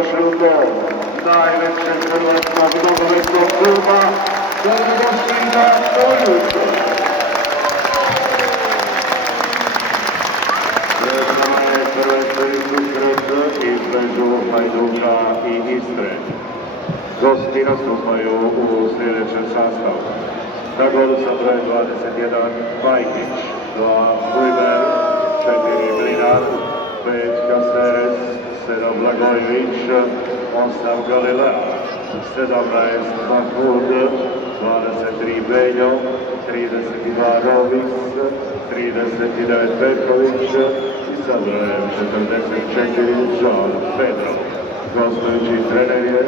dobrodošli u dom najvećeg hrvatskog nogometnog kluba. Dobrodošli na Poljudu. Pred nama je prvenstveni susret između Hajduka i Istre. Gosti nastupaju u sljedećem sastavu. Na golu sa brojem 21 Bajkić, 2 Bujber, 4 Mlinar, 5 Kaseres, 7 Blagojević, 8 Galilea, 17 Mahmud, 23 Beljo, 32 Rovis, 39 Petković i sa brojem 44 João Pedro. Gostujući trener je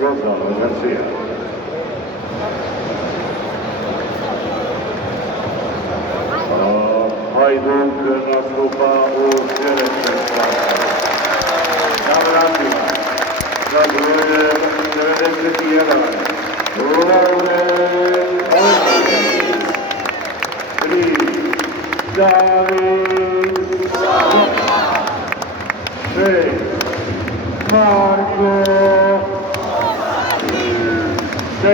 Gonzalo Garcia. Hajduk nastupa u sljedećem sastavu. Na vratima, za brojem 91, Lauren Ojković, 3, David Sopka, 6, Marko, 10,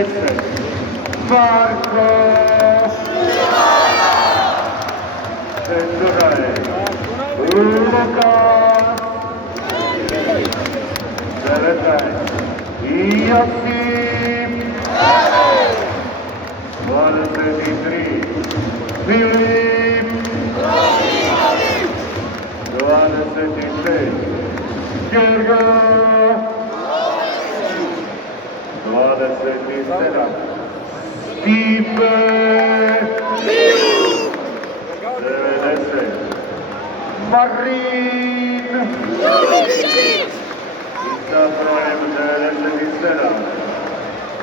Marko, Lukas, 19, Josip, 23, Filip, 26, Gerga, 27, Stipe, 90, Marin, i sa brojem 97,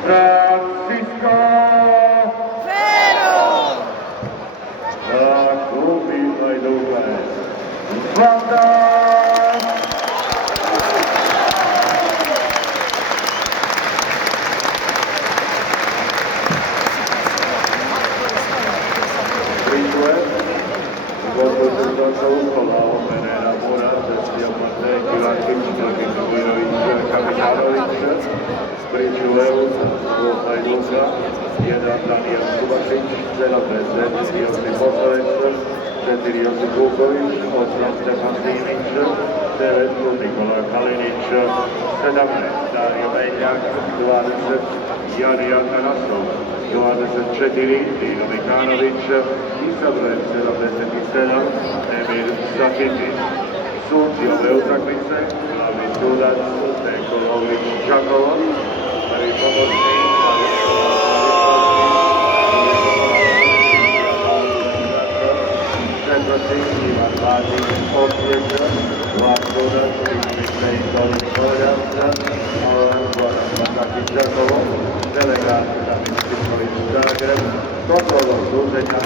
Francisco, za klubi Hajduka je Vlada. Gotovo uskola operera Murat, Stjepan Kilakić, Dragić Vojnović, Kapitanović, Pričulev, Hajduka, 1 Daniel Subašić, 70 Josip Posavec, 4 Josip Vuković, 8 Stefan Dinić, 9 Nikola Kalinić, 17 Dario Beljak, 20 Jani Atanasov, 24 Dino Mikanović i sa brojem 77 Emir Zakiti. Suci ove utakmice, glavni sudac Tekolović Čakovo, prvi pomoćnik četvrti Ivan Vladić Oprijeć, glavni sudac Dimitrij Dolin-Poljac, Goran Basakić Čakovo, delegat Damir Sivković Zagreb, kontrolor suđenja